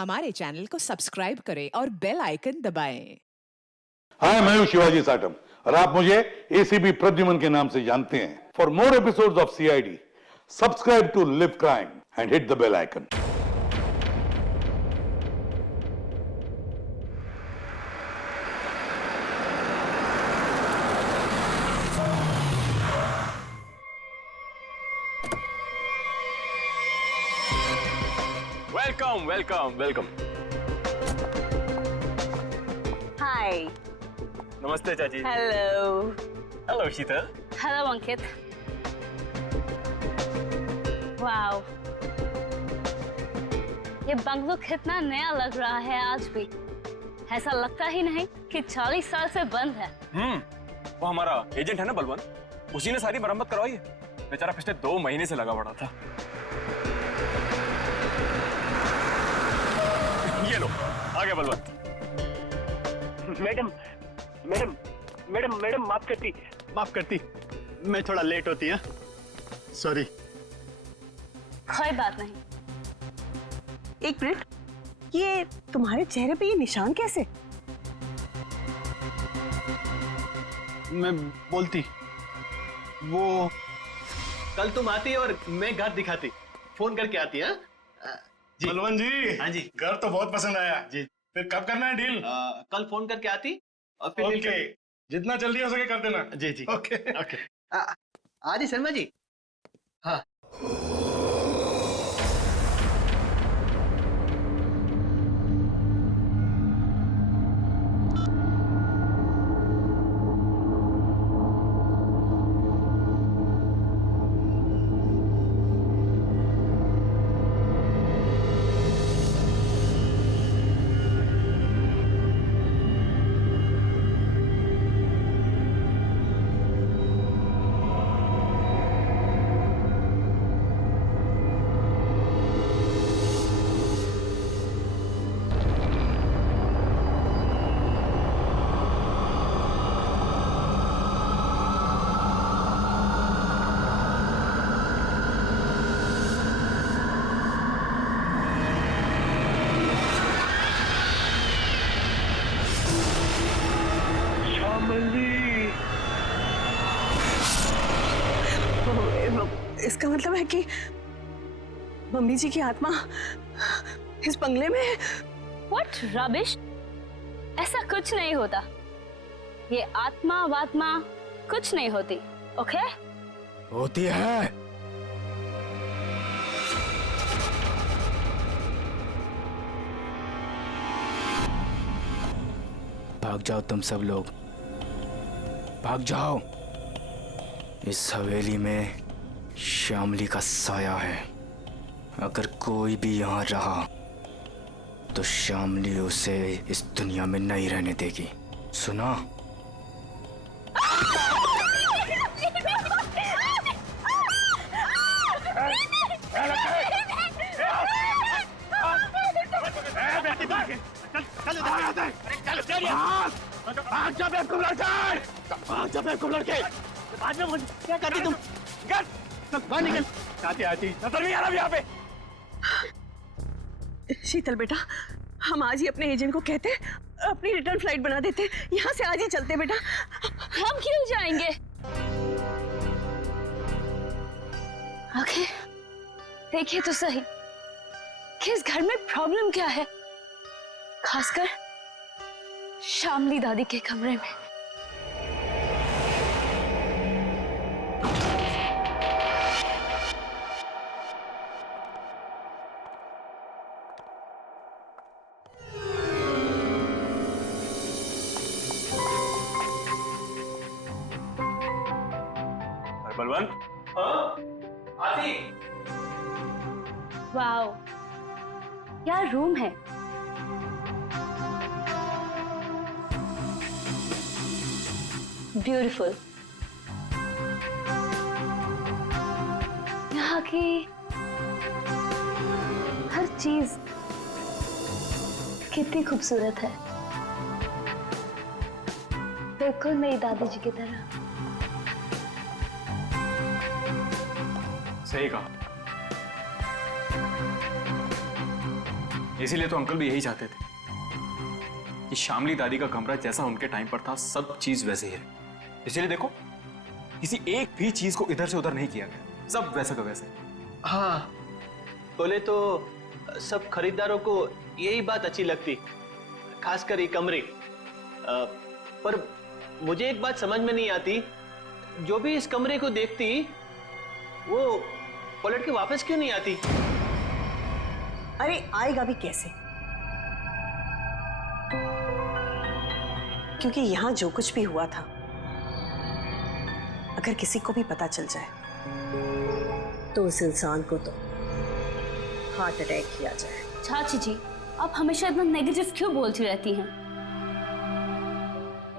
हमारे चैनल को सब्सक्राइब करें और बेल आइकन दबाएं। हाय, मैं हूं शिवाजी साटम और आप मुझे एसीपी प्रद्युमन के नाम से जानते हैं। For more episodes of CID, subscribe to live crime and hit the bell icon. Welcome welcome welcome. Hi. नमस्ते चाची। Hello. Hello Sheetal. Hello Ankit. Wow, ये बंगलो कितना नया लग रहा है आज भी। ऐसा लगता ही नहीं कि 40 साल से बंद है। वो हमारा एजेंट है ना बलवंत, उसी ने सारी मरम्मत करवाई है। बेचारा पिछले 2 महीने से लगा पड़ा था। ये लो आ गया Balwant. Madam madam madam madam माफ करती, मैं थोड़ा लेट होती है, सॉरी। कोई बात नहीं। एक मिनट, ये तुम्हारे चेहरे पे ये निशान कैसे? मैं बोलती, वो कल तुम आती और मैं घर दिखाती, फोन करके आती है। जी बलवंत जी। हाँ जी। घर तो बहुत पसंद आया जी। फिर कब करना है डील? कल फोन करके आती और फिर ओके, जितना जल्दी हो सके कर देना। जी जी ओके ओके। आदि शर्मा जी। हाँ इसका मतलब है कि मम्मी जी की आत्मा इस बंगले में है। What rubbish? ऐसा कुछ नहीं होता। ये आत्मा वात्मा कुछ नहीं होती, ओके? होती है। भाग जाओ तुम सब लोग, भाग जाओ। इस हवेली में श्यामली का साया है। अगर कोई भी यहाँ रहा तो श्यामली उसे इस दुनिया में नहीं रहने देगी, सुना? बाद में क्या करती तुम? बाहर निकल। आती नजर नहीं आ रहा यहाँ पे। शीतल बेटा, हम आज ही अपने एजेंट को कहते, अपनी रिटर्न फ्लाइट बना देते, यहाँ से आज ही चलते बेटा। हम क्यों जाएंगे? ओके, देखिए तो सही कि इस घर में प्रॉब्लम क्या है, खासकर श्यामली दादी के कमरे में। बलवंत। आती। वाओ, क्या रूम है। ब्यूटीफुल। यहाँ की हर चीज कितनी खूबसूरत है, बिल्कुल मेरी दादी जी की तरह। सही कहा। इसीलिए तो अंकल भी यही चाहते थे कि शामली दादी का कमरा जैसा उनके टाइम पर था सब चीज वैसे ही रहे। इसीलिए देखो किसी एक भी चीज को इधर से उधर नहीं किया गया, सब वैसा का वैसे। हाँ, बोले तो सब खरीदारों को यही बात अच्छी लगती, खासकर ये कमरे। पर मुझे एक बात समझ में नहीं आती, जो भी इस कमरे को देखती वो पलट के वापस क्यों नहीं आती? अरे आएगा भी कैसे? क्योंकि यहां जो कुछ भी हुआ था, अगर किसी को भी पता चल जाए तो उस इंसान को तो हार्ट अटैक किया जाए। चाची जी, आप हमेशा इतना नेगेटिव क्यों बोलती रहती हैं?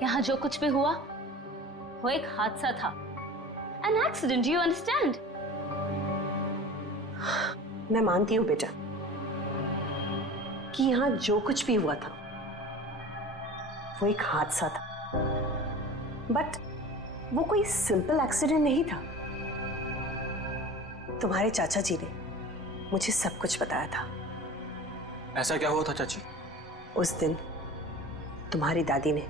यहाँ जो कुछ भी हुआ वो एक हादसा था, एन एक्सीडेंट, यू अंडरस्टैंड? मैं मानती हूँ बेटा कि यहाँ जो कुछ भी हुआ था वो एक हादसा था, बट वो कोई सिंपल एक्सीडेंट नहीं था। तुम्हारे चाचा जी ने मुझे सब कुछ बताया था। ऐसा क्या हुआ था चाची? उस दिन तुम्हारी दादी ने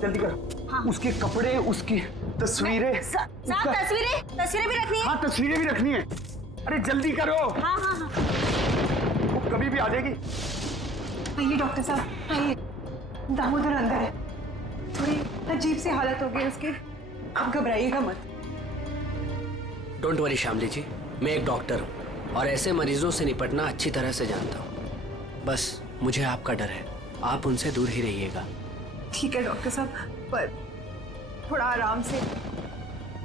जल्दी करो। उसके कपड़े, उसकी तस्वीरें। साहब तस्वीरें भी रखनी है। हाँ, तस्वीरें भी रखनी है। अरे जल्दी करो। हाँ हाँ हाँ। वो कभी भी आ जाएगी। आइए डॉक्टर साहब, आइए। दामोदर अंदर है, थोड़ी अजीब सी हालत हो गई उसकी, आप घबराइएगा मत। डोंट वरी शामली जी, मैं एक डॉक्टर हूँ और ऐसे मरीजों से निपटना अच्छी तरह से जानता हूँ। बस मुझे आपका डर है, आप उनसे दूर ही रहिएगा। ठीक है डॉक्टर साहब, पर थोड़ा आराम से।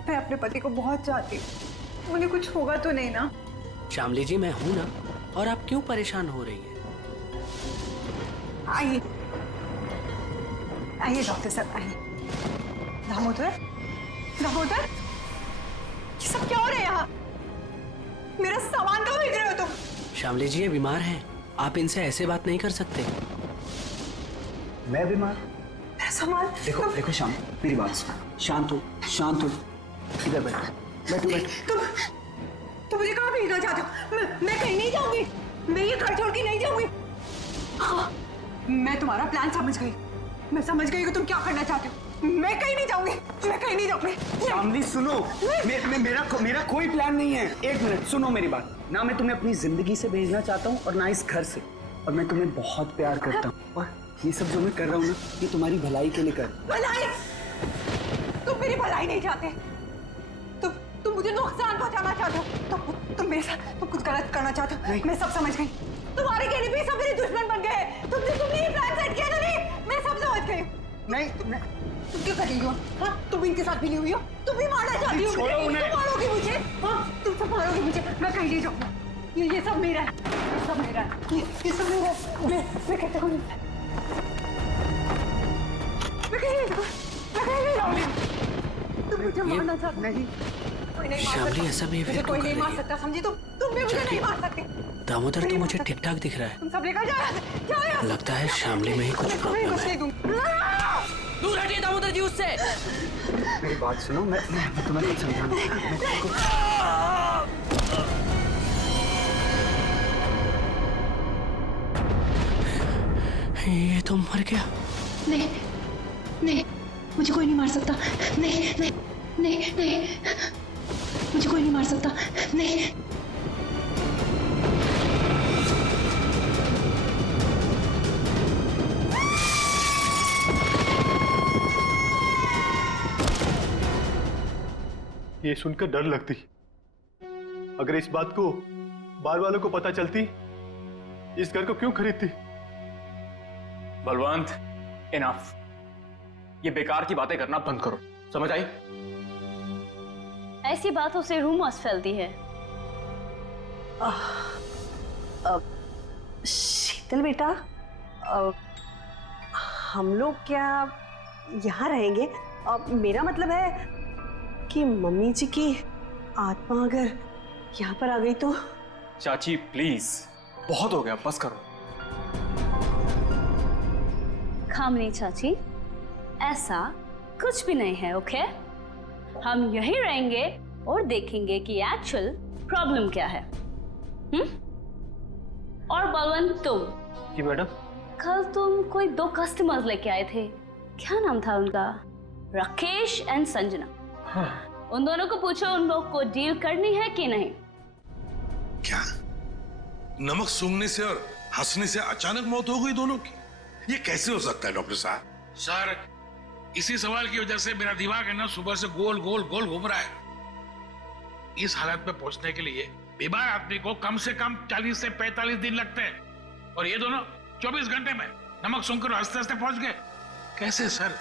मैं अपने पति को बहुत चाहती हूँ, उन्हें कुछ होगा तो नहीं ना? शामली जी, मैं हूं ना, और आप क्यों परेशान हो रही हैं? आइए आइए डॉक्टर साहब, आइए। दामोदर, दामोदर, ये सब क्या हो रहा है यहाँ? मेरा सामान क्यों भेज रहे हो तुम? शामली जी, ये बीमार हैं, आप इनसे ऐसे बात नहीं कर सकते। मैं बीमार? मेरा सामान? देखो देखो शाम, मेरी बात सुनो। शांत हो, शांत हो। इधर बैठो, बैठो। तुम मुझे कहाँ भेजना चाहते हो? मैं कहीं नहीं जाऊंगी, मैं ये घर छोड़ के नहीं जाऊंगी। हाँ, मैं तुम्हारा प्लान समझ गई, मैं समझ गई कि तुम क्या करना चाहते हो। मैं कहीं नहीं जाऊंगी, मैं कहीं नहीं जाऊंगी। शामली सुनो, मेरा कोई प्लान नहीं है। एक मिनट सुनो मेरी बात। ना मैं तुम्हें अपनी जिंदगी से भेजना चाहता हूँ और ना इस घर से, और मैं तुम्हें बहुत प्यार करता हूँ, और ये सब जो मैं कर रहा हूँ ना, ये तुम्हारी भलाई के लिए कर। भलाई? तुम मेरी भलाई नहीं चाहते, तुम मुझे नुकसान पहुंचाना चाहते हो, तुम मेरे साथ तुम कुछ गलत करना चाहते हो। मैं सब समझ गई, तुम्हारे कहने पे सब मेरे दुश्मन बन गए। तुमने ये प्लान सेट किया था। नहीं, मैं सब समझ गई। नहीं, तुम क्यों कर रही हो? हाँ, तुम इनके साथ मिली हुई हो, तुम भी मारना चाहती हो मुझे। तुम मारोगी मुझे? हाँ, तुम सब मारोगी मुझे। मैं कहीं नहीं जाऊंगी, ये सब मेरा है, ये सब मेरा है, ये सब मेरा है। मैं कहता हूँ, मैं कहीं नहीं जाऊंगी। तुम मुझे मारना चाहते? नहीं, कोई नहीं मार शामली, सकता। ऐसा बिहेवियर मुझे कोई क्यों नहीं कर मार रही है? सकता, समझी? तुम भी मुझे नहीं मार सकते। दामोदर, तो मुझे ठीक ठाक दिख रहा है। तुम सब लेकर जाओ। लगता है शामली में ही कुछ प्रॉब्लम है। दूर हटिए दामोदर जी उससे। मेरी बात सुनो, मैं तुम्हें कुछ समझाना। ये तो मर गया। नहीं नहीं, मुझे कोई नहीं मार सकता। नहीं नहीं नहीं नहीं, मुझे कोई नहीं मार सकता। नहीं। ये सुनकर डर लगती, अगर इस बात को बार वालों को पता चलती, इस घर को क्यों खरीदती? बलवंत, इनफ। ये बेकार की बातें करना बंद करो, समझ आई? ऐसी बातों से रूमर्स फैलती है। शीतल बेटा, हम लोग क्या यहाँ रहेंगे? मेरा मतलब है कि मम्मी जी की आत्मा अगर यहाँ पर आ गई तो? चाची प्लीज, बहुत हो गया, बस करो। खामनी चाची, ऐसा कुछ भी नहीं है, ओके? हम यहीं रहेंगे और देखेंगे कि एक्चुअल प्रॉब्लम क्या है। और बलवंत, तुम? जी मैडम। कल तुम कोई 2 कस्टमर्स लेके आए थे, क्या नाम था उनका? राकेश एंड संजना। हाँ। उन दोनों को पूछो उन लोग को डील करनी है कि नहीं। क्या नमक सूंघने से और हंसने से अचानक मौत हो गई दोनों की? ये कैसे हो सकता है डॉक्टर साहब? सर, इसी सवाल की वजह से मेरा दिमाग है ना सुबह से गोल गोल गोल घूम रहा है। इस हालत में पहुंचने के लिए बीमार आदमी को कम से कम 40 से 45 दिन लगते हैं, और ये दोनों 24 घंटे में नमक सूंघकर हंसते हंसते पहुंच गए। कैसे सर?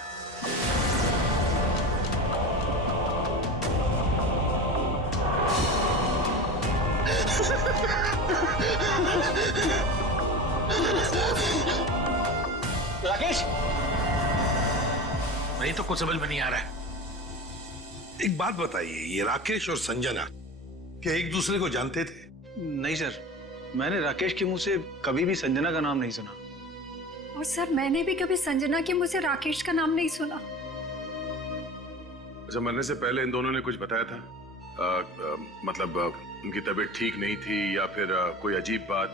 राकेश, नहीं तो कुछ समझ में नहीं आ रहा है। एक बात बताइए, ये राकेश और संजना क्या एक दूसरे को जानते थे? नहीं सर, मैंने राकेश के मुंह से कभी भी संजना का नाम नहीं सुना। और सर, मैंने भी कभी संजना के मुंह से राकेश का नाम नहीं सुना। अच्छा, मरने से पहले इन दोनों ने कुछ बताया था? मतलब उनकी तबीयत ठीक नहीं थी, या फिर कोई अजीब बात,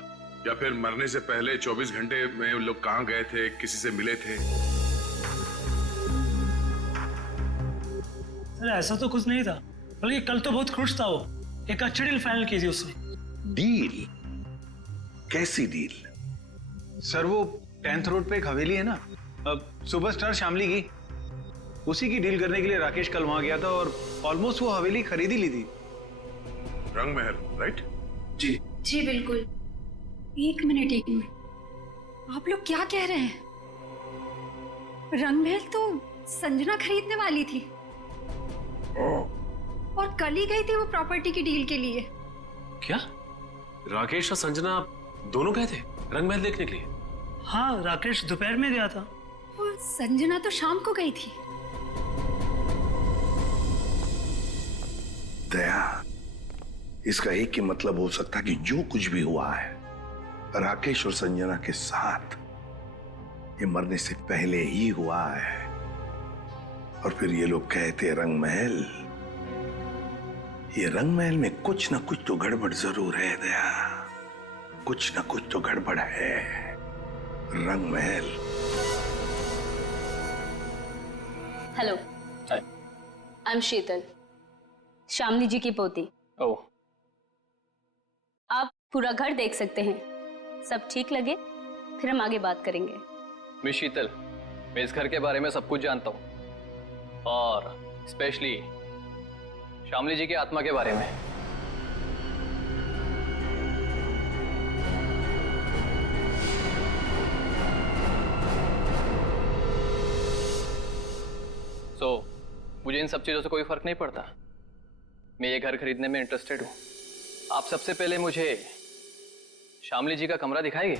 या फिर मरने से पहले 24 घंटे में वो लोग कहाँ गए थे, किसी से मिले थे? अरे ऐसा तो कुछ नहीं था, बल्कि कल तो बहुत खुश था वो। एक अच्छी डील फाइनल की थी उसने। डील? कैसी डील? सर, वो 10th रोड पे एक हवेली है ना, सुपरस्टार शामली की, उसी की डील करने के लिए राकेश कल वहां गया था और ऑलमोस्ट वो हवेली खरीद ही ली थी। रंग महल, राइट? जी जी बिल्कुल। एक मिनट, आप लोग क्या कह रहे हैं? रंगमहल तो संजना खरीदने वाली थी और कल ही गई थी वो प्रॉपर्टी की डील के लिए। क्या राकेश और संजना दोनों गए थे रंगमहल देखने के लिए? हाँ, राकेश दोपहर में गया था और संजना तो शाम को गई थी। दया, इसका एक ही मतलब हो सकता कि जो कुछ भी हुआ है राकेश और संजना के साथ, ये मरने से पहले ही हुआ है। और फिर ये लोग कहते रंगमहल, ये रंगमहल में कुछ ना कुछ तो गड़बड़ जरूर है दया, कुछ ना कुछ तो गड़बड़ है। रंगमहल। हेलो, आई एम शीतल, शामली जी की पोती। ओह, आप पूरा घर देख सकते हैं, सब ठीक लगे फिर हम आगे बात करेंगे। मिस शीतल, मैं इस घर के बारे में सब कुछ जानता हूँ, और स्पेशली शामली जी की आत्मा के बारे में। मुझे इन सब चीजों से कोई फर्क नहीं पड़ता। मैं ये घर खरीदने में इंटरेस्टेड हूँ। आप सबसे पहले मुझे शामली जी का कमरा दिखाएंगे?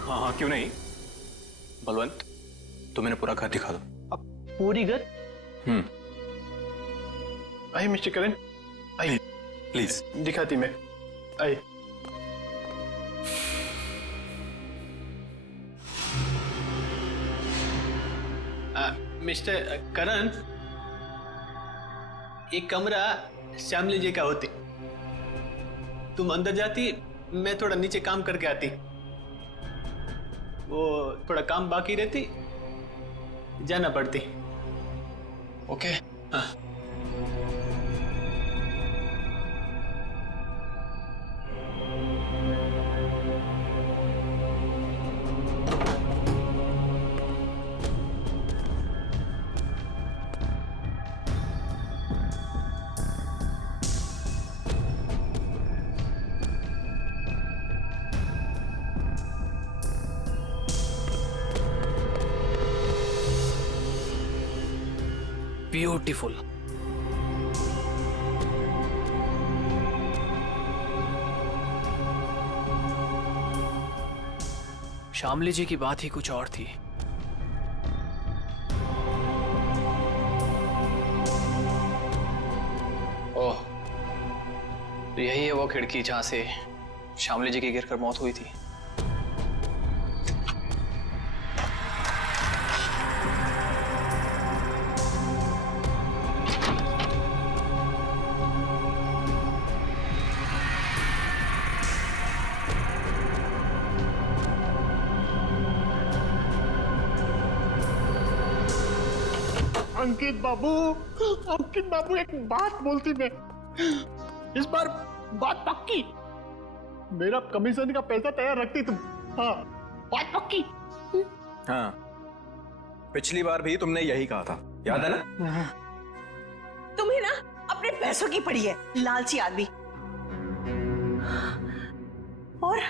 हाँ हाँ, क्यों नहीं। बलवंत, तो मैंने पूरा घर दिखा दो। अब पूरी घर? आइए मिस्टर करण, आइए प्लीज। दिखाती मैं, आइए। मिस्टर करण, एक कमरा श्यामली जी का होती, तुम अंदर जाती, मैं थोड़ा नीचे काम करके आती, वो थोड़ा काम बाकी रहती, जाना पड़ती। ओके। हाँ। ब्यूटीफुल। शामली जी की बात ही कुछ और थी। ओह, तो यही है वो खिड़की जहां से शामली जी की गिरकर मौत हुई थी। अंकित बाबू एक बात बोलती मैं, इस बार बात पक्की, मेरा कमीशन का पैसा तैयार रखती तुम। हाँ, बात पक्की। हाँ, पिछली बार भी तुमने यही कहा था, याद है ना? तुम्हें ना अपने पैसों की पड़ी है, लालची आदमी। और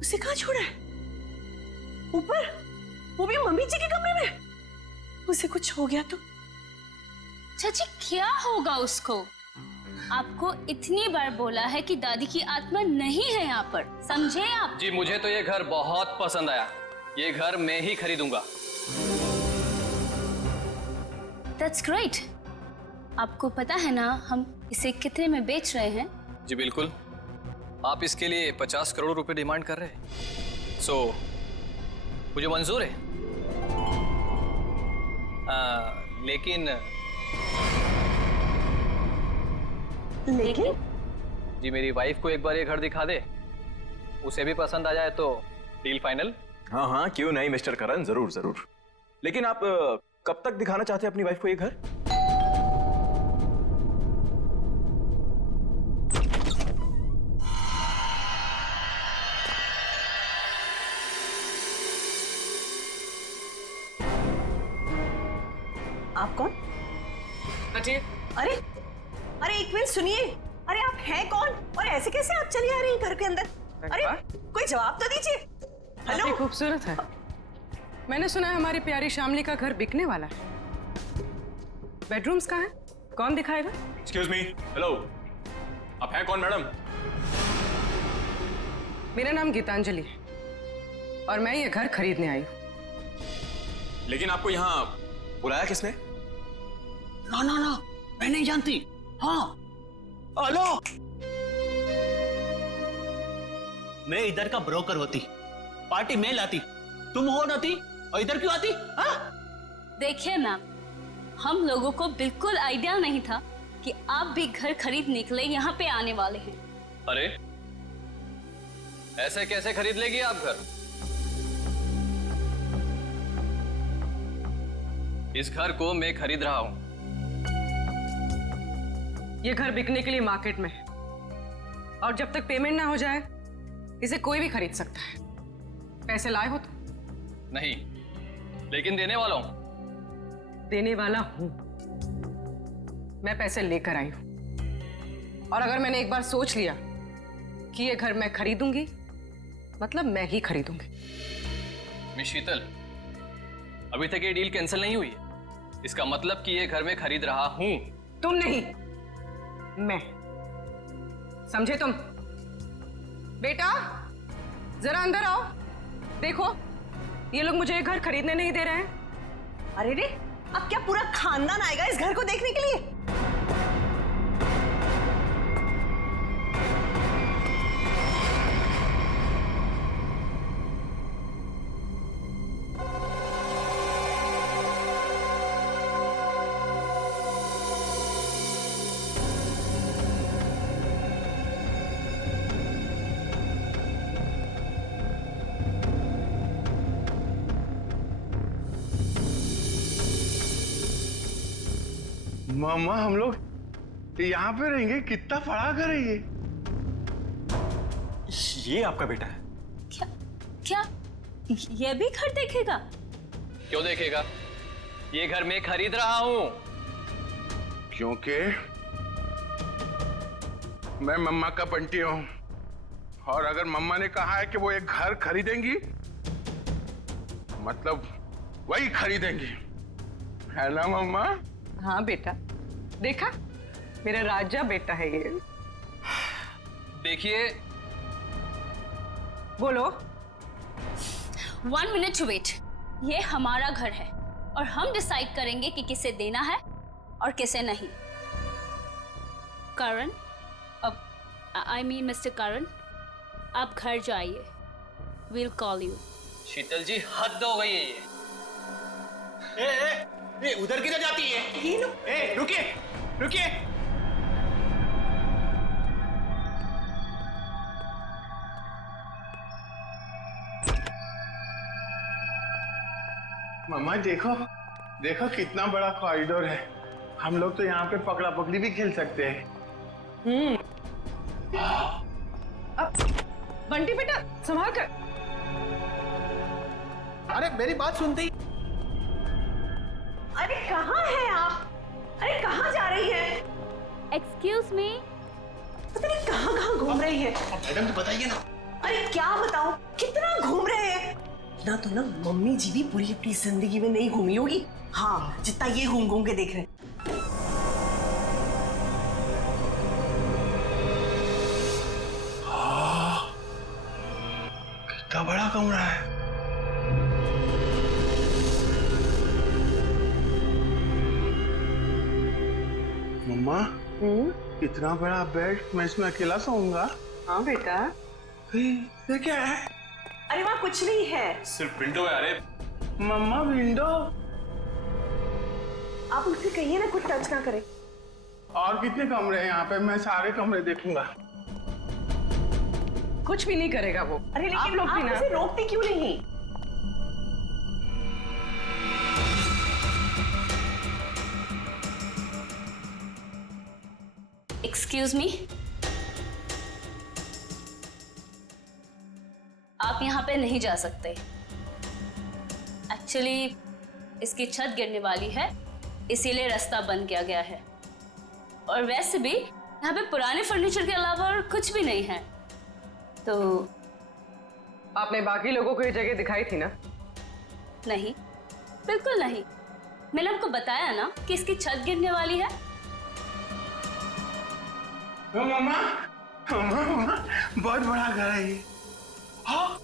उसे कहाँ छोड़ा है? ऊपर, वो भी मम्मी जी के कमरे में। उसे कुछ हो गया तो? चाची क्या होगा उसको? आपको इतनी बार बोला है कि दादी की आत्मा नहीं है यहाँ पर, समझे आप? जी मुझे तो ये घर बहुत पसंद आया, ये घर मैं ही खरीदूंगा। That's great। आपको पता है ना हम इसे कितने में बेच रहे हैं? जी बिल्कुल, आप इसके लिए 50 करोड़ रुपए डिमांड कर रहे हैं, सो मुझे मंजूर है। लेकिन जी मेरी वाइफ को एक बार ये घर दिखा दे, उसे भी पसंद आ जाए तो डील फाइनल। हाँ हाँ, क्यों नहीं मिस्टर करण, जरूर जरूर। लेकिन आप कब तक दिखाना चाहते हैं अपनी वाइफ को ये घर? आप कौन? हटिए। अरे अरे एक मिनट सुनिए, अरे आप हैं कौन और ऐसे कैसे आप चली आ रही हैं घर के अंदर? अरे कोई जवाब तो दीजिए। हेलो, काफी खूबसूरत है। मैंने सुना है हमारी प्यारी शामली का घर बिकने वाला है। बेडरूम्स कहाँ हैं? कौन दिखाएगा? एक्सक्यूज मी, हेलो, आप हैं कौन मैडम? मेरा नाम गीतांजलि है और मैं ये घर खरीदने आई हूँ। लेकिन आपको यहाँ बुलाया किसने? ना ना ना, मैं नहीं जानती। हाँ, हेलो, मैं इधर का ब्रोकर होती, पार्टी मैं लाती, तुम हो नाती और इधर क्यों आती? हाँ? देखिए मैम, हम लोगों को बिल्कुल आइडिया नहीं था कि आप भी घर खरीदने के लिए यहाँ पे आने वाले हैं। अरे ऐसे कैसे खरीद लेगी आप घर? इस घर को मैं खरीद रहा हूं। ये घर बिकने के लिए मार्केट में है और जब तक पेमेंट ना हो जाए इसे कोई भी खरीद सकता है। पैसे लाए हो तो? नहीं, लेकिन देने वाला हूं। देने वाला हूं। मैं पैसे लेकर आई हूं और अगर मैंने एक बार सोच लिया कि ये घर मैं खरीदूंगी, मतलब मैं ही खरीदूंगी। मिस शीतल, अभी तक ये डील कैंसिल नहीं हुई है, इसका मतलब कि ये घर मैं खरीद रहा हूं। तुम नहीं, मैं। समझे तुम? बेटा जरा अंदर आओ, देखो ये लोग मुझे ये घर खरीदने नहीं दे रहे हैं। अरे रे, अब क्या पूरा खानदान आएगा इस घर को देखने के लिए? मामा हम लोग यहाँ पे रहेंगे? कितना बड़ा घर है ये? ये आपका बेटा है? क्या क्या ये भी घर देखेगा? क्यों देखेगा? ये घर मैं खरीद रहा हूं। क्योंकि मैं मम्मा का बंटी हूं और अगर मम्मा ने कहा है कि वो एक घर खरीदेंगी, मतलब वही खरीदेंगी, है ना मम्मा? हाँ बेटा, देखा मेरा राजा बेटा है ये। देखिए, बोलो। 1 मिनट वेट। ये हमारा घर है और हम डिसाइड करेंगे कि किसे देना है और किसे नहीं। करण, अब आई मीन मिस्टर करण, आप घर जाइए। Will call you. Sheetal ji, हद हो गई है ये। उधर किधर जाती है? ये लो। रुकिए रुकिए। मम्मा देखो देखो कितना बड़ा कॉरिडोर है। हम लोग तो यहाँ पे पकड़ा पकड़ी भी खेल सकते हैं। बंटी बेटा संभाल कर। अरे मेरी बात सुनती। अरे कहाँ हैं आप? अरे कहाँ जा रही है? Excuse me. पता नहीं कहाँ कहाँ घूम रही है। मैडम तो बताइए ना। अरे क्या बताऊं, कितना घूम रहे हैं। ना तो ना मम्मी जी भी पूरी अपनी जिंदगी में नहीं घूमी होगी, हाँ, जितना ये घूम घूम के देख रहे हैं। कितना बड़ा कमरा है। मम्मा, इतना बड़ा बेड, मैं इसमें अकेला सोऊंगा? हाँ बेटा। ये क्या है? अरे वहाँ कुछ नहीं है। सिर्फ विंडो है। अरे मम्मा विंडो? आप उनसे कहिए ना कुछ टच ना करें। और कितने कमरे हैं यहाँ पे? मैं सारे कमरे देखूंगा। कुछ भी नहीं करेगा वो। अरे लेकिन आप लोग भी ना उसे रोकते क्यों नहीं? एक्सक्यूज मी, आप यहाँ पे नहीं जा सकते। एक्चुअली इसकी छत गिरने वाली है, इसीलिए रास्ता बंद किया गया है। और वैसे भी यहाँ पे पुराने फर्नीचर के अलावा और कुछ भी नहीं है। तो आपने बाकी लोगों को ये जगह दिखाई थी ना? नहीं, बिल्कुल नहीं। मैंने आपको बताया ना कि इसकी छत गिरने वाली है। मम्मा, मम्मा, बहुत बड़ा घर है ये। हाँ,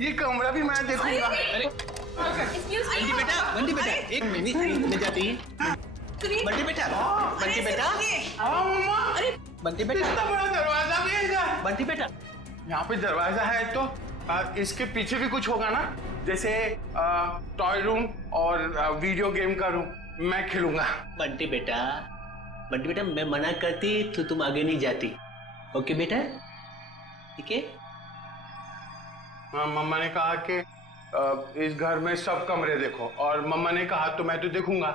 ये कमरा भी मैं देखूंगा। बंटी बेटा एक मिनट में जाती है। बंटी बेटा, बंटी बेटा। हाँ मम्मा। अरे बंटी बेटा, इतना बड़ा दरवाजा भी है इधर। बंटी बेटा। यहाँ पे दरवाजा है तो इसके पीछे भी कुछ होगा ना, जैसे टॉय रूम और वीडियो गेम का रूम। मैं खेलूंगा। बंटी बेटा, बंटी बेटा, मैं मना करती तो तुम आगे नहीं जाती। ओके बेटा, ठीक है? हाँ, मम्मा ने कहा कि इस घर में सब कमरे देखो, और मम्मा ने कहा तो मैं तो देखूंगा।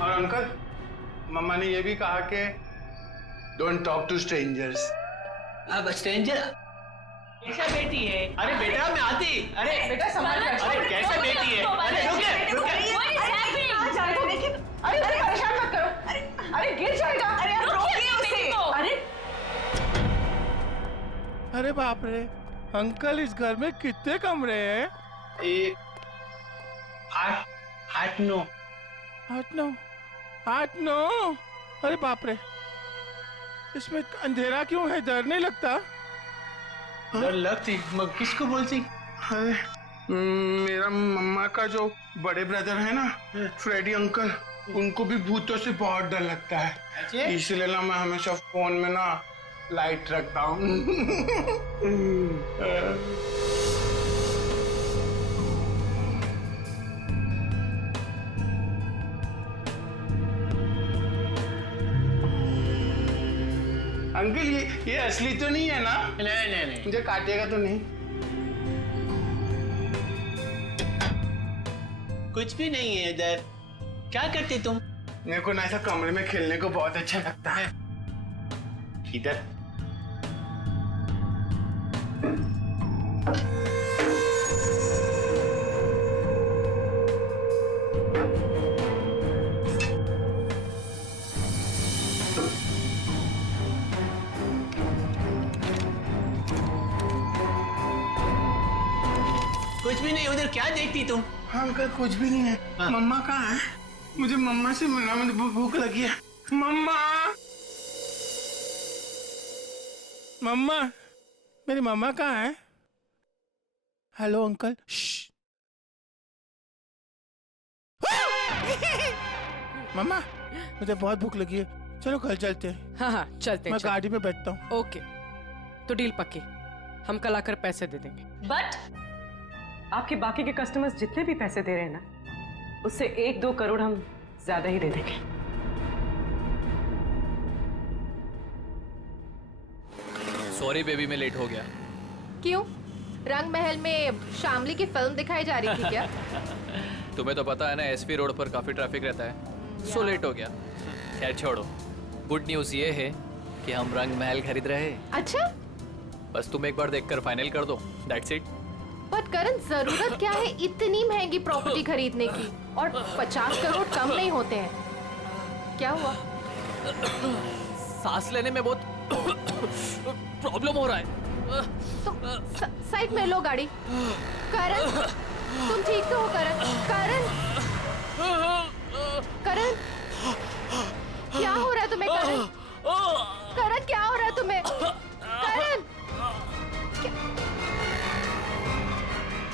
और अंकल, मम्मा ने ये भी कहा कि डोंट टॉक टू स्ट्रेंजर्स। अब स्ट्रेंजर कैसा बेटी है? अरे बेटा मैं आती। अरे बेटा संभाल कर। अरे कैसा बेटी है? अरे रुके रुके। कहाँ जा रहे हो? देखिए, अरे उसे परेशान मत करो। अरे गिर जाएगा। अरे आप रोकिए उसे। अरे अरे बाप रे अंकल, इस घर में कितने कमरे हैं? आठ नौ। आठ नौ। अरे बाप रे, इसमें अंधेरा क्यों है? डर नहीं लगता? डर लगती, मैं किसको बोलती? अरे मेरा मम्मा का जो बड़े ब्रदर है ना, फ्रेडी अंकल, उनको भी भूतों से बहुत डर लगता है। इसलिए ना मैं हमेशा फोन में ना लाइट रखता हूँ। अंकल ये असली तो नहीं है ना? नहीं। मुझे काटेगा तो नहीं? कुछ भी नहीं है इधर। क्या करते तुम? मेरे को ना ऐसा कमरे में खेलने को बहुत अच्छा लगता है। इधर कुछ भी नहीं। उधर क्या देखती तुम? हाँ अंकल, कुछ भी नहीं है। हाँ। मम्मा कहाँ है? मुझे मम्मा से मिलना, मुझे भूख लगी है। मम्मा, मम्मा, मेरी मम्मा कहाँ है? Hello uncle. मम्मा मुझे बहुत भूख लगी है, चलो कल चलते हैं। हाँ हाँ चलते मैं गाड़ी में बैठता हूँ। ओके, तो डील पक्की, हम कल आकर पैसे दे देंगे। बट आपके बाकी के कस्टमर्स जितने भी पैसे दे रहे हैं ना, उससे 1-2 करोड़ हम ज्यादा ही दे देंगे। सॉरी बेबी, मैं लेट हो गया। क्यों? रंग महल में शामली की फिल्म दिखाई जा रही थी क्या? तुम्हें तो पता है ना, एसपी रोड पर काफी ट्रैफिक रहता है, सो लेट हो गया। खैर छोड़ो, गुड न्यूज ये है कि हम रंग महल खरीद रहे हैं। अच्छा, बस तुम एक बार देखकर फाइनल कर दो, दैट्स इट। बट करण, जरूरत क्या है इतनी महंगी प्रॉपर्टी खरीदने की? और 50 करोड़ कम नहीं होते हैं। क्या हुआ? सांस लेने में बहुत प्रॉब्लम हो रहा है। तो साइड में लो गाड़ी। करण, तुम ठीक तो हो? करण, करण, करण, क्या हो रहा है तुम्हें? करण, करण, क्या हो रहा है तुम्हें? करण,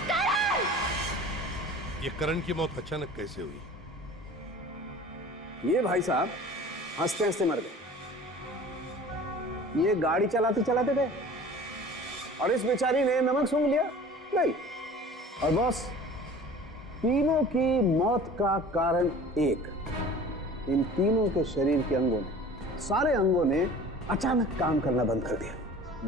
करण! ये करण की मौत अचानक कैसे हुई? ये भाई साहब हंसते हंसते मर गए। ये गाड़ी चलाते चलाते गए और इस बेचारी ने नमक सूंघ लिया। नहीं, और बॉस, तीनों की मौत का कारण एक, इन तीनों के शरीर के अंगों ने, सारे अंगों ने अचानक काम करना बंद कर दिया।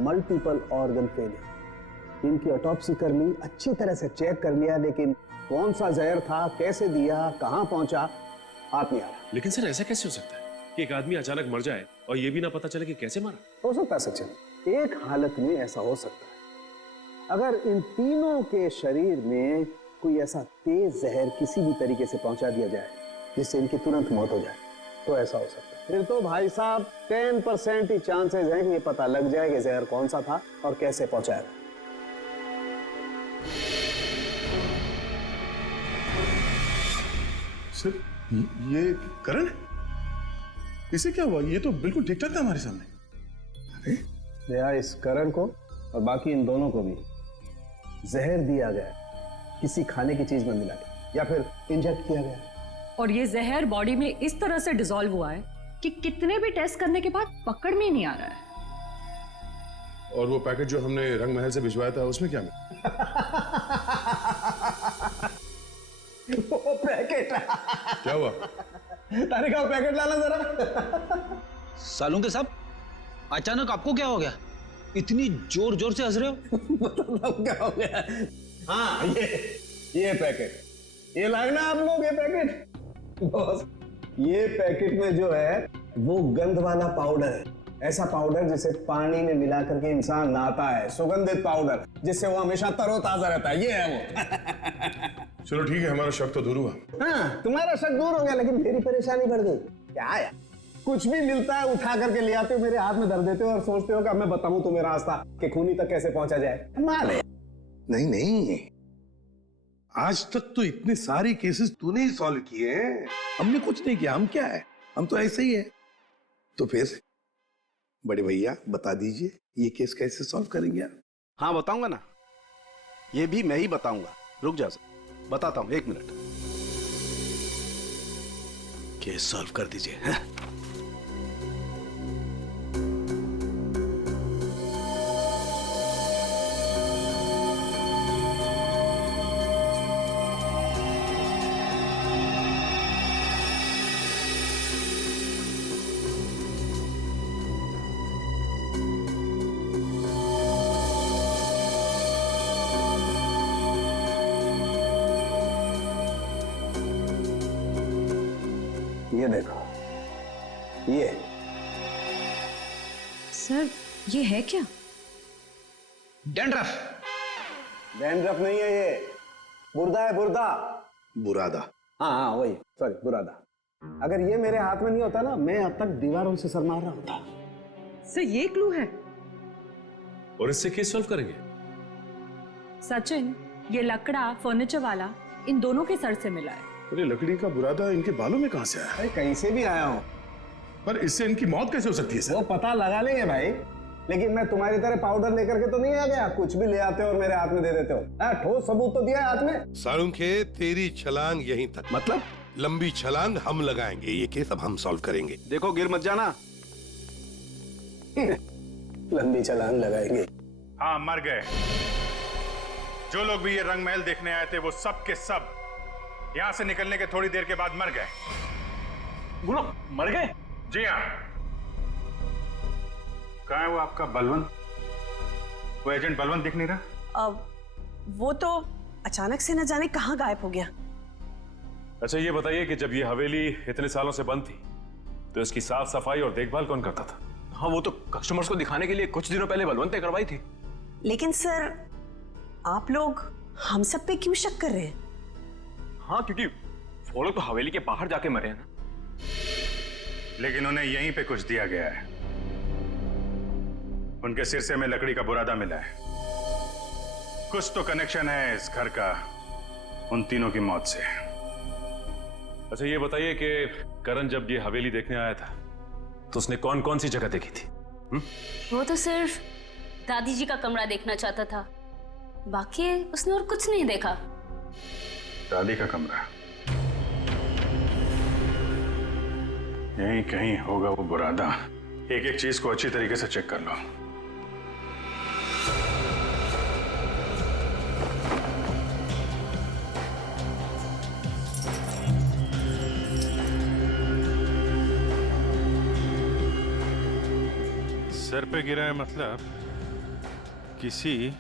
Multiple organ failure. इनकी ऑटोप्सी कर ली, अच्छी तरह से चेक कर लिया, लेकिन कौन सा जहर था, कैसे दिया, कहां पहुंचा, हाथ नहीं आ रहा। लेकिन सर ऐसा कैसे हो सकता है कि एक आदमी अचानक मर जाए और ये भी ना पता चले कि कैसे मरा? हो सकता है सचिन, एक हालत में ऐसा हो सकता है, अगर इन तीनों के शरीर में कोई ऐसा तेज जहर किसी भी तरीके से पहुंचा दिया जाए जिससे इनकी तुरंत मौत हो जाए, तो ऐसा हो सकता है। फिर तो भाई साहब 10% ही चांसेस हैं कि ये पता लग जाए कि जहर कौन सा था और कैसे पहुंचाया। सर ये करण, इसे क्या हुआ? ये तो बिल्कुल ठीक ठाक था हमारे सामने। अरे इस करण को और बाकी इन दोनों को भी जहर दिया गया, किसी खाने की चीज में मिला के, या फिर इंजेक्ट किया गया। और ये जहर बॉडी में इस तरह से डिसॉल्व हुआ है कि कितने भी टेस्ट करने के बाद पकड़ में ही नहीं आ रहा है। और वो पैकेट जो हमने रंग महल से भिजवाया था उसमें क्या मिला? वो पैकेट क्या हुआ? तारिक का पैकेट लाना जरा। सालुंके साहब, अचानक आपको क्या हो गया? इतनी जोर जोर से हंस रहे हो? मतलब क्या हो गया? हाँ, ये पैकेट, ये लाए ना आप लोग, ये पैकेट। बॉस, ये पैकेट में जो है वो गंध वाला पाउडर है, ऐसा पाउडर जिसे पानी में मिला करके इंसान नहाता है, सुगंधित पाउडर जिससे वो हमेशा तरोताजा रहता है, ये है वो। चलो ठीक है, हमारा शक तो दूर हुआ। हाँ, तुम्हारा शक दूर हो गया, लेकिन मेरी परेशानी बढ़ गई। क्या यार, कुछ भी मिलता है उठा करके ले आते हो, मेरे हाथ में धर देते हो और सोचते हो कि अब मैं बताऊं तुम्हें रास्ता कि खूनी तक कैसे पहुंचा जाए। माल है। नहीं नहीं, आज तक तो इतने सारे केसेस तूने ही सॉल्व किए हैं, हमने कुछ नहीं किया। हम क्या है, हम तो ऐसे ही है। तो फिर बड़े भैया बता दीजिए, ये केस कैसे सॉल्व करेंगे आप? हाँ बताऊंगा ना, ये भी मैं ही बताऊंगा। रुक जा, बताता हूं, 1 मिनट। केस सॉल्व कर दीजिए। ये देखो, ये सर, ये है क्या? डैंड्रफ। डैंड्रफ नहीं है, ये बुर्दा है, बुर्दा। बुरादा। हाँ हाँ वही, सॉरी, बुरादा। अगर ये मेरे हाथ में नहीं होता ना, मैं अब तक दीवारों से सर मार रहा होता। सर ये क्लू है और इससे केस सॉल्व करेंगे। सचिन, ये लकड़ा फर्नीचर वाला इन दोनों के सर से मिला है। अरे लकड़ी का बुरादा इनके बालों में कहां से आया? अरे कहीं से भी आया हो, पर इससे इनकी मौत कैसे हो सकती है सर? वो पता लगा लेंगे भाई। लेकिन मैं तुम्हारी तरह पाउडर लेकर के तो नहीं आ गया, कुछ भी ले आते हो और मेरे हाथ में दे देते हो। ठोस सबूत तो दिया है हाथ में। साळुंखे, तेरी छलांग यहीं तक। मतलब लंबी छलांग हम लगाएंगे, ये केस अब हम सॉल्व करेंगे। देखो गिर मत जाना। लंबी छलांग लगाएंगे। हाँ, मर गए। जो लोग भी ये रंग महल देखने आए थे वो सब के सब यहाँ से निकलने के थोड़ी देर के बाद मर गए। बोलो, मर गए? जी हाँ। कहाँ है वो आपका बलवंत? वो एजेंट बलवंत दिख नहीं रहा? वो तो अचानक से न जाने कहाँ गायब हो गया। अच्छा ये बताइए कि जब ये हवेली इतने सालों से बंद थी तो इसकी साफ सफाई और देखभाल कौन करता था? हाँ, वो तो कस्टमर्स को दिखाने के लिए कुछ दिनों पहले बलवंत ने करवाई थी। लेकिन सर, आप लोग हम सब पे क्यों शक कर रहे हैं? हाँ, क्योंकि वो लोग तो हवेली के बाहर जाके मरे हैं ना। लेकिन उन्हें यहीं पे कुछ दिया गया है। उनके सिरसे में लकड़ी का बुरादा मिला है। कुछ तो कनेक्शन है इस घर का उन तीनों की मौत से। अच्छा ये बताइए कि करण जब ये हवेली देखने आया था तो उसने कौन कौन सी जगह देखी थी? वो तो सिर्फ दादी जी का कमरा देखना चाहता था, बाकी उसने और कुछ नहीं देखा। दादी का कमरा? यहीं कहीं होगा वो बुरादा। एक एक चीज को अच्छी तरीके से चेक कर लो। सर पे गिरा है मतलब किसी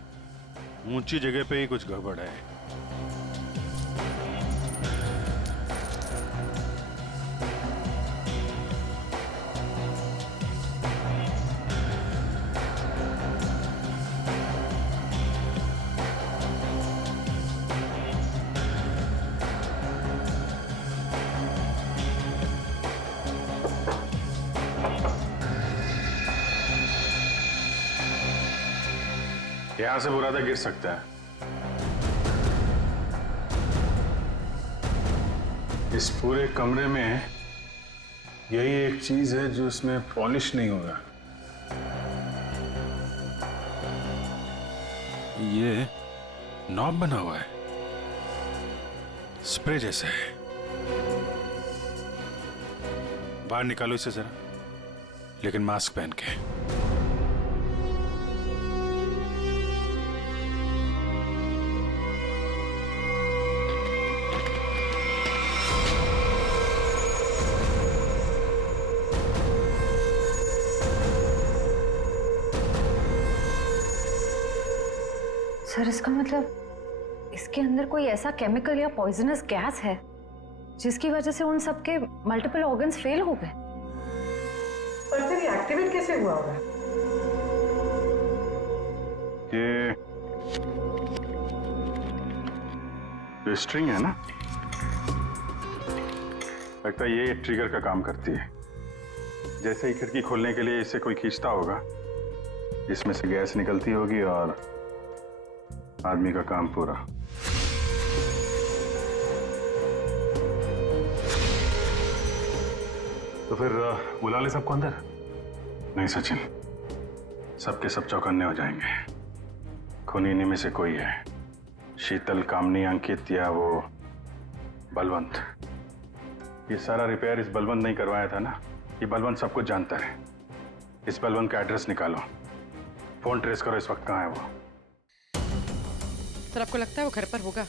ऊंची जगह पे ही कुछ गड़बड़ है। यहां से बुरादा गिर सकता है। इस पूरे कमरे में यही एक चीज है जो इसमें पॉलिश नहीं होगा। ये नॉब बना हुआ है, स्प्रे जैसा है। बाहर निकालो इसे जरा, लेकिन मास्क पहन के। सर, इसका मतलब इसके अंदर कोई ऐसा केमिकल या पॉइजनस गैस है जिसकी वजह से उन सब के मल्टीपल ऑर्गन्स फेल हो गए। पर फिर ये एक्टिवेट कैसे हुआ होगा? ये स्ट्रिंग है ना, लगता है ये ट्रिगर का काम करती है। जैसे ही खिड़की खोलने के लिए इसे कोई खींचता होगा, इसमें से गैस निकलती होगी और आदमी का काम पूरा। तो फिर बुला ले सबको अंदर। नहीं सचिन, सबके सब चौकन्ने हो जाएंगे। खूनी इन्हीं में से कोई है, शीतल, कामनी, अंकित या वो बलवंत। ये सारा रिपेयर इस बलवंत नहीं करवाया था ना। ये बलवंत सब कुछ जानता है। इस बलवंत का एड्रेस निकालो, फोन ट्रेस करो, इस वक्त कहाँ है वो। सर, आपको लगता है वो घर पर होगा?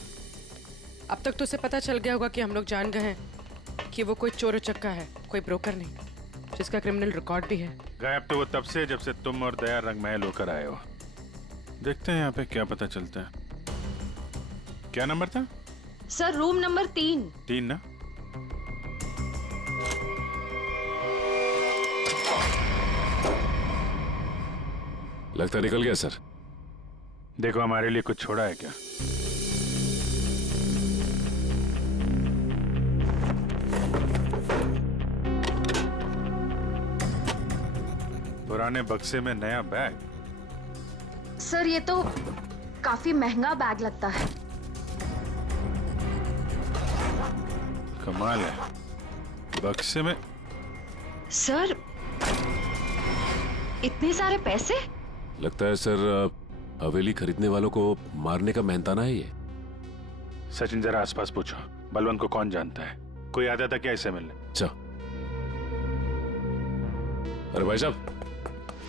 अब तक तो उसे पता चल गया होगा कि हम लोग जान गए हैं कि वो कोई चोर उचक्का है, कोई ब्रोकर नहीं, जिसका क्रिमिनल रिकॉर्ड भी है। गायब तो वो तब से जब से तुम और दया रंग महल होकर आए हो। देखते हैं यहाँ पे क्या पता चलता है। क्या नंबर था? Sir, room number 3। 3 ना? लगता निकल गया सर। देखो हमारे लिए कुछ छोड़ा है क्या? पुराने बक्से में नया बैग? सर, ये तो काफी महंगा बैग लगता है। कमाल है, बक्से में। सर, इतने सारे पैसे? लगता है सर हवेली खरीदने वालों को मारने का मेहनताना है ये। सचिन जरा आसपास पूछो, बलवंत को कौन जानता है? कोई आता था क्या इससे मिलने? अच्छा। अरे भाई साहब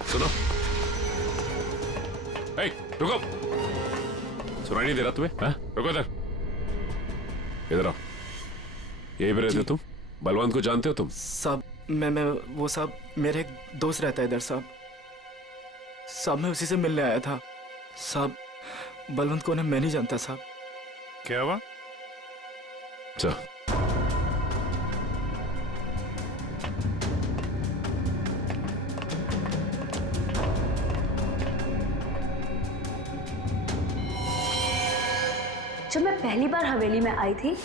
सुनो। रुको, सुनाई नहीं दे रहा तुम्हें? हाँ? रुको इधर आओ। यही पे रहते हो तुम? बलवंत को जानते हो तुम? साहब मैं वो साहब मेरे एक दोस्त रहता है इधर साहब मैं उसी से मिलने आया था साहब। बलवंत को मैं नहीं जानता साहब। क्या हुआ? अच्छा। जब मैं पहली बार हवेली में आई थी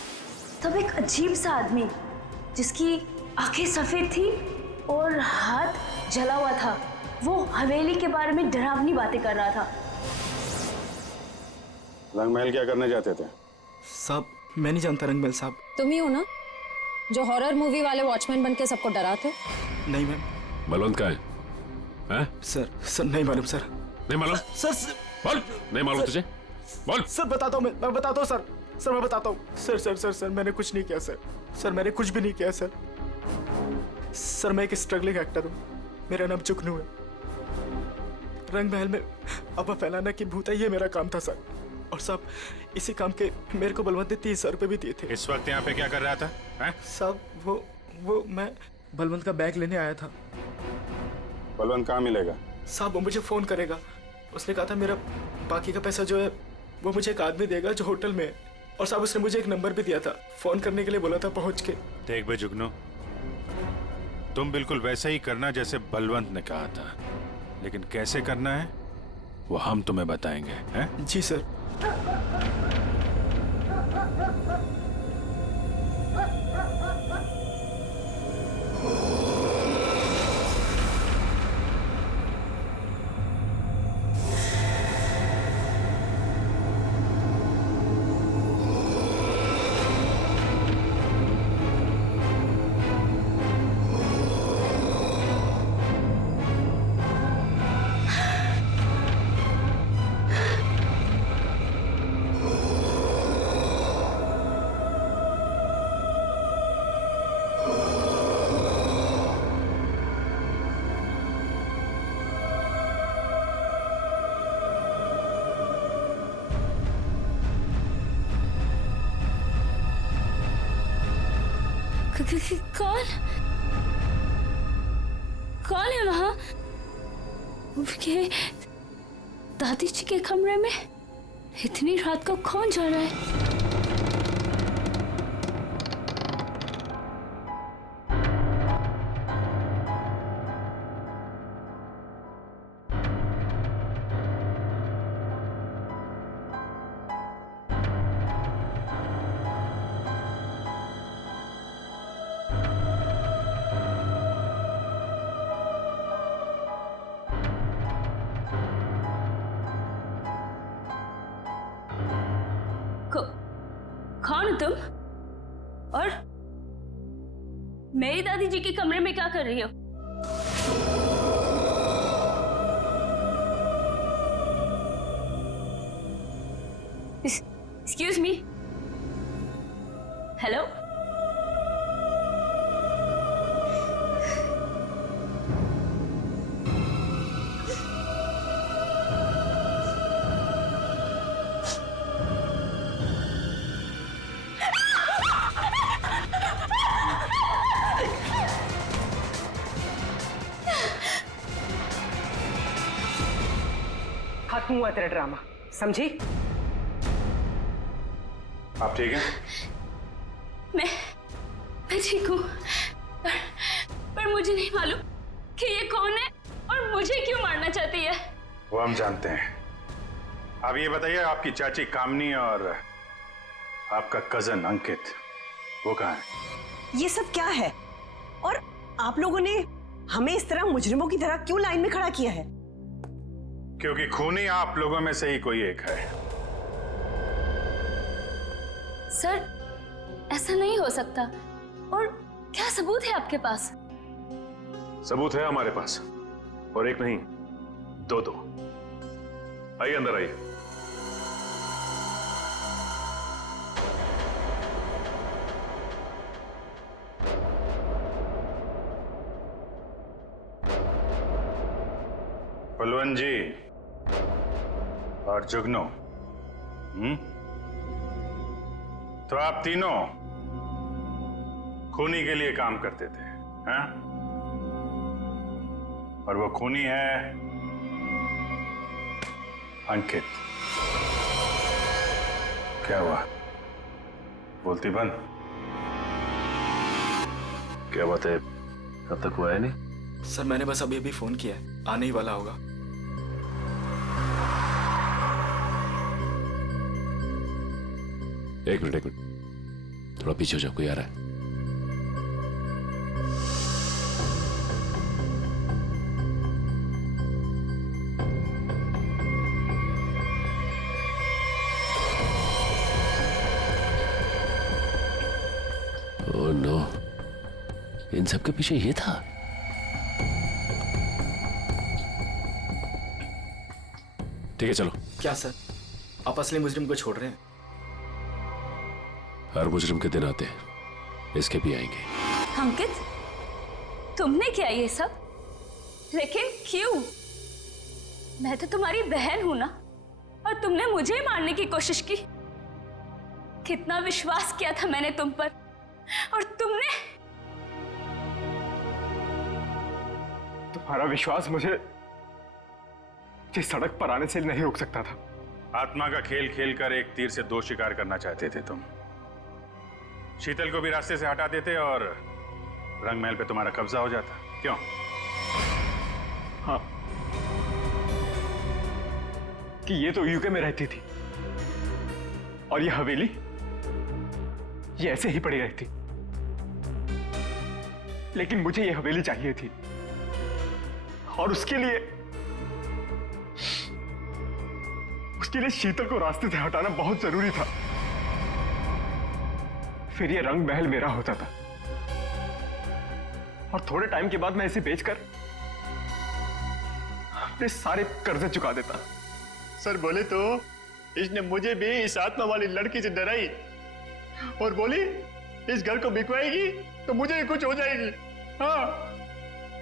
तब एक अजीब सा आदमी जिसकी आंखें सफेद थी और हाथ जला हुआ था, वो हवेली के बारे में डरावनी बातें कर रहा था। रंगमहल क्या करने जाते थे? साहब मैं नहीं जानता रंगमहल साहब। तुम ही हो ना जो हॉरर मूवी वाले वॉचमैन बन के सबको डराते हो? नहीं मैम। बलवंत कहाँ है? सर नहीं मालूम सर। नहीं मालूम? सर बोल। नहीं मालूम तुझे? बोल। सर बताता हूँ मैं बताता हूँ सर मैं बताता हूँ। सर मैंने कुछ नहीं किया सर मैंने कुछ भी नहीं किया सर मैं एक स्ट्रगलिंग एक्टर हूँ। मेरा नाम जुगनू है। रंगमहल में अफवाह फैलाना की भूत है, ये मेरा काम था सर। और साहब इसी काम के मेरे को बलवंत ने 30,000 रुपए भी दिए थे। इस वक्त यहाँ पे क्या कर रहा था? साहब वो मैं बलवंत का बैग लेने आया था। बलवंत कहाँ मिलेगा? साहब वो मुझे फोन करेगा। उसने कहा था मेरा बाकी का पैसा जो है वो मुझे एक आदमी देगा जो होटल में है। और साहब उसने मुझे एक नंबर भी दिया था, फोन करने के लिए बोला था पहुंच के। देख बे जुगनू, तुम बिल्कुल वैसा ही करना जैसे बलवंत ने कहा था, लेकिन कैसे करना है वो हम तुम्हें बताएंगे। हैं? जी सर। कौन है वहां? दादी जी के कमरे में इतनी रात को कौन जा रहा है? कौन हो तुम? और मेरी दादी जी के कमरे में क्या कर रही हो? Excuse me. हेलो? खत्म हुआ तेरा ड्रामा, समझी? आप ठीक हैं? मैं ठीक हूँ, पर मुझे नहीं मालूम कि ये कौन है और मुझे क्यों मारना चाहती है। वो हम जानते हैं। अब ये बताइए, आपकी चाची कामनी और आपका कजन अंकित वो कहाँ है? ये सब क्या है? और आप लोगों ने हमें इस तरह मुजरिमों की तरह क्यों लाइन में खड़ा किया है? क्योंकि खूनी आप लोगों में से ही कोई एक है। सर, ऐसा नहीं हो सकता। और क्या सबूत है आपके पास? सबूत है हमारे पास, और एक नहीं, दो। आइए अंदर आइए। बलवंत जी और जुगनू, तो आप तीनों खूनी के लिए काम करते थे, हैं? और वो खूनी है अंकित। क्या हुआ? बोलती बंद। क्या बात है, अब तक हुआ है नहीं? सर मैंने बस अभी फोन किया है, आने ही वाला होगा। एक मिनट, थोड़ा पीछे हो जाओ, कोई आ रहा है। ओह नो, इन सब के पीछे ये था। ठीक है चलो। क्या सर, आप असली मुजरिम को छोड़ रहे हैं? हर मुजरिम के दिन आते हैं, इसके भी आएंगे। अंकित, तुमने किया ये सब? लेकिन क्यों? मैं तो तुम्हारी बहन हूं ना, और तुमने मुझे मारने की कोशिश की। कितना विश्वास किया था मैंने तुम पर, और तुमने। तुम्हारा विश्वास मुझे सड़क पर आने से नहीं रोक सकता था। आत्मा का खेल खेलकर एक तीर से दो शिकार करना चाहते थे तुम। शीतल को भी रास्ते से हटा देते और रंग महल पे तुम्हारा कब्जा हो जाता। क्यों? हाँ, कि ये तो यूके में रहती थी और ये हवेली ये ऐसे ही पड़ी रहती, लेकिन मुझे ये हवेली चाहिए थी और उसके लिए शीतल को रास्ते से हटाना बहुत जरूरी था। फिर ये रंग महल मेरा होता था और थोड़े टाइम के बाद मैं इसे बेचकर अपने सारे कर्जे चुका देता। सर बोले तो इसने मुझे भी इस आत्मा वाली लड़की से डराई और बोली इस घर को बिकवाएगी तो मुझे ही कुछ हो जाएगी। हाँ,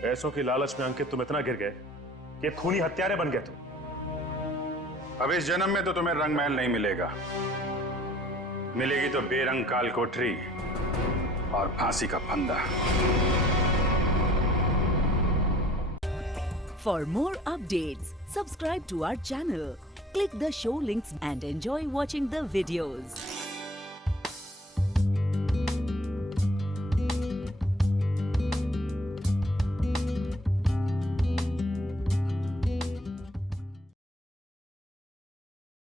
पैसों की लालच में अंकित तुम इतना गिर गए कि खूनी हत्यारे बन गए तुम। अब इस जन्म में तो तुम्हें रंग महल नहीं मिलेगा, मिलेगी तो बेरंग काल कोठरी और फांसी का फंदा। For more updates, subscribe to our channel, click the show links and enjoy watching the videos.